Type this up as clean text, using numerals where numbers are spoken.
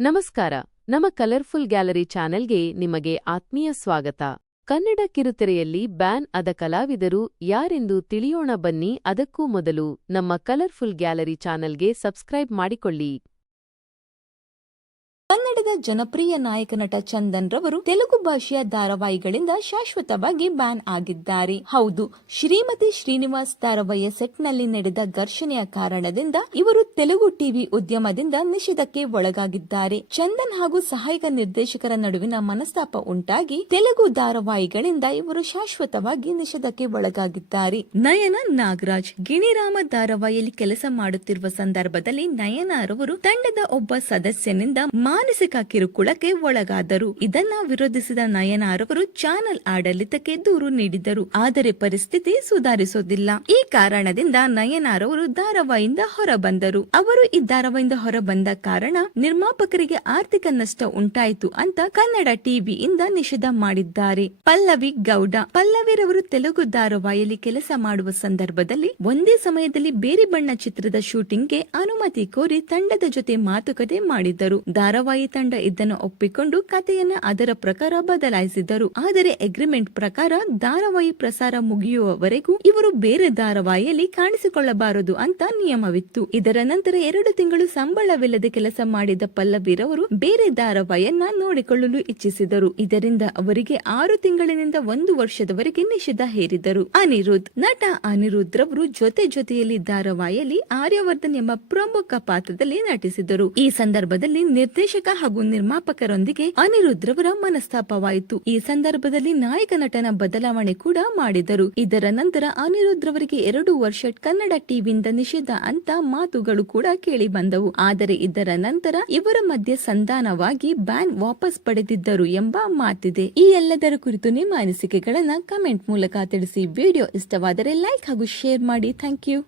ನಮಸ್ಕಾರ. ನಮ್ಮ colourful gallery ಚಾನೆಲ್ಗೆ ನಿಮಗೆ ಆತ್ಮೀಯ ಸ್ವಾಗತ. ಕನ್ನಡ ಕಿರುತೆರೆಯಲ್ಲಿ ಬ್ಯಾನ್ ಆದ ಕಲಾವಿದರು ಯಾರೆಂದು ತಿಳಿಯೋಣ ಬನ್ನಿ. ಅದಕ್ಕೂ ಮೊದಲು ನಮ್ಮ ಕಲರ್ಫುಲ್ ಗ್ಯಾಲರಿ ಚಾನೆಲ್ಗೆ ಸಬ್ಸ್ಕ್ರೈಬ್ ಮಾಡಿಕೊಳ್ಳಿ. ಕನ್ನಡದ ಜನಪ್ರಿಯ ನಾಯಕ ನಟ ಚಂದನ್ ರವರು ತೆಲುಗು ಭಾಷೆಯ ಧಾರಾವಾಹಿಗಳಿಂದ ಶಾಶ್ವತವಾಗಿ ಬ್ಯಾನ್ ಆಗಿದ್ದಾರೆ. ಹೌದು, ಶ್ರೀಮತಿ ಶ್ರೀನಿವಾಸ್ ಧಾರಾವಾಹಿಯ ಸೆಟ್ನಲ್ಲಿ ನಡೆದ ಘರ್ಷಣೆಯ ಕಾರಣದಿಂದ ಇವರು ತೆಲುಗು ಟಿವಿ ಉದ್ಯಮದಿಂದ ನಿಷೇಧಕ್ಕೆ ಒಳಗಾಗಿದ್ದಾರೆ. ಚಂದನ್ ಹಾಗೂ ಸಹಾಯಕ ನಿರ್ದೇಶಕರ ನಡುವಿನ ಮನಸ್ತಾಪ ಉಂಟಾಗಿ ತೆಲುಗು ಧಾರಾವಾಹಿಗಳಿಂದ ಇವರು ಶಾಶ್ವತವಾಗಿ ನಿಷೇಧಕ್ಕೆ ಒಳಗಾಗಿದ್ದಾರೆ. ನಯನ ನಾಗರಾಜ್ ಗಿಣಿರಾಮ ಧಾರಾವಾಹಿಯಲ್ಲಿ ಕೆಲಸ ಮಾಡುತ್ತಿರುವ ಸಂದರ್ಭದಲ್ಲಿ ನಯನ ರವರು ತಂಡದ ಒಬ್ಬ ಸದಸ್ಯನಿಂದ ಮಾನಸಿಕ ಕಿರುಕುಳಕ್ಕೆ ಒಳಗಾದರು. ಇದನ್ನ ವಿರೋಧಿಸಿದ ನಯನಾರವರು ಚಾನೆಲ್ ಆಡಳಿತಕ್ಕೆ ದೂರು ನೀಡಿದರು. ಆದರೆ ಪರಿಸ್ಥಿತಿ ಸುಧಾರಿಸೋದಿಲ್ಲ. ಈ ಕಾರಣದಿಂದ ನಯನಾರವರು ಧಾರಾವಾಹಿಯಿಂದ ಹೊರಬಂದರು. ಅವರು ಈ ಧಾರಾವಾಹಿಯಿಂದ ಹೊರಬಂದ ಕಾರಣ ನಿರ್ಮಾಪಕರಿಗೆ ಆರ್ಥಿಕ ನಷ್ಟ ಉಂಟಾಯಿತು ಅಂತ ಕನ್ನಡ ಟಿವಿಯಿಂದ ನಿಷೇಧ ಮಾಡಿದ್ದಾರೆ. ಪಲ್ಲವಿ ಗೌಡ ಪಲ್ಲವಿರವರು ತೆಲುಗು ಧಾರಾವಾಹಿಯಲ್ಲಿ ಕೆಲಸ ಮಾಡುವ ಸಂದರ್ಭದಲ್ಲಿ ಒಂದೇ ಸಮಯದಲ್ಲಿ ಬೇರೆ ಬಣ್ಣ ಚಿತ್ರದ ಶೂಟಿಂಗ್ಗೆ ಅನುಮತಿ ಕೋರಿ ತಂಡದ ಜೊತೆ ಮಾತುಕತೆ ಮಾಡಿದ್ದರು. ಧಾರಾವಾಹಿ ತಂಡ ಇದನ್ನು ಒಪ್ಪಿಕೊಂಡು ಕಥೆಯನ್ನ ಅದರ ಪ್ರಕಾರ ಬದಲಾಯಿಸಿದರು. ಆದರೆ ಅಗ್ರಿಮೆಂಟ್ ಪ್ರಕಾರ ಧಾರಾವಾಹಿ ಪ್ರಸಾರ ಮುಗಿಯುವವರೆಗೂ ಇವರು ಬೇರೆ ಧಾರಾವಾಹಿಯಲ್ಲಿ ಕಾಣಿಸಿಕೊಳ್ಳಬಾರದು ಅಂತ ನಿಯಮವಿತ್ತು. ಇದರ ನಂತರ 2 ತಿಂಗಳು ಸಂಬಳವಿಲ್ಲದೆ ಕೆಲಸ ಮಾಡಿದ ಪಲ್ಲವಿರವರು ಬೇರೆ ಧಾರಾವಾಹಿಯನ್ನ ನೋಡಿಕೊಳ್ಳಲು ಇಚ್ಛಿಸಿದರು. ಇದರಿಂದ ಅವರಿಗೆ 6 ತಿಂಗಳಿನಿಂದ 1 ವರ್ಷದವರೆಗೆ ನಿಷೇಧ ಹೇರಿದರು. ಅನಿರುದ್ಧ್ ನಟ ಅನಿರುದ್ಧ್ ರವರು ಜೊತೆಯಲ್ಲಿ ಧಾರಾವಾಹಿಯಲ್ಲಿ ಆರ್ಯವರ್ಧನ್ ಎಂಬ ಪ್ರಮುಖ ಪಾತ್ರದಲ್ಲಿ ನಟಿಸಿದರು. ಈ ಸಂದರ್ಭದಲ್ಲಿ ನಿರ್ದೇಶಕ ಹಾಗೂ ನಿರ್ಮಾಪಕರೊಂದಿಗೆ ಅನಿರುದ್ಧ್ ರವರ ಮನಸ್ತಾಪವಾಯಿತು. ಈ ಸಂದರ್ಭದಲ್ಲಿ ನಾಯಕ ನಟನ ಬದಲಾವಣೆ ಕೂಡ ಮಾಡಿದರು. ಇದರ ನಂತರ ಅನಿರುದ್ಧ್ ರವರಿಗೆ 2 ವರ್ಷ ಕನ್ನಡ ಟಿವಿಯಿಂದ ನಿಷೇಧ ಅಂತ ಮಾತುಗಳು ಕೂಡ ಕೇಳಿ ಬಂದವು. ಆದರೆ ಇದರ ನಂತರ ಇವರ ಮಧ್ಯೆ ಸಂಧಾನವಾಗಿ ಬ್ಯಾನ್ ವಾಪಸ್ ಪಡೆದಿದ್ದರು ಎಂಬ ಮಾತಿದೆ. ಈ ಎಲ್ಲದರ ಕುರಿತು ನಿಮ್ಮ ಅನಿಸಿಕೆಗಳನ್ನ ಕಮೆಂಟ್ ಮೂಲಕ ತಿಳಿಸಿ. ವಿಡಿಯೋ ಇಷ್ಟವಾದರೆ ಲೈಕ್ ಹಾಗೂ ಶೇರ್ ಮಾಡಿ. Thank you.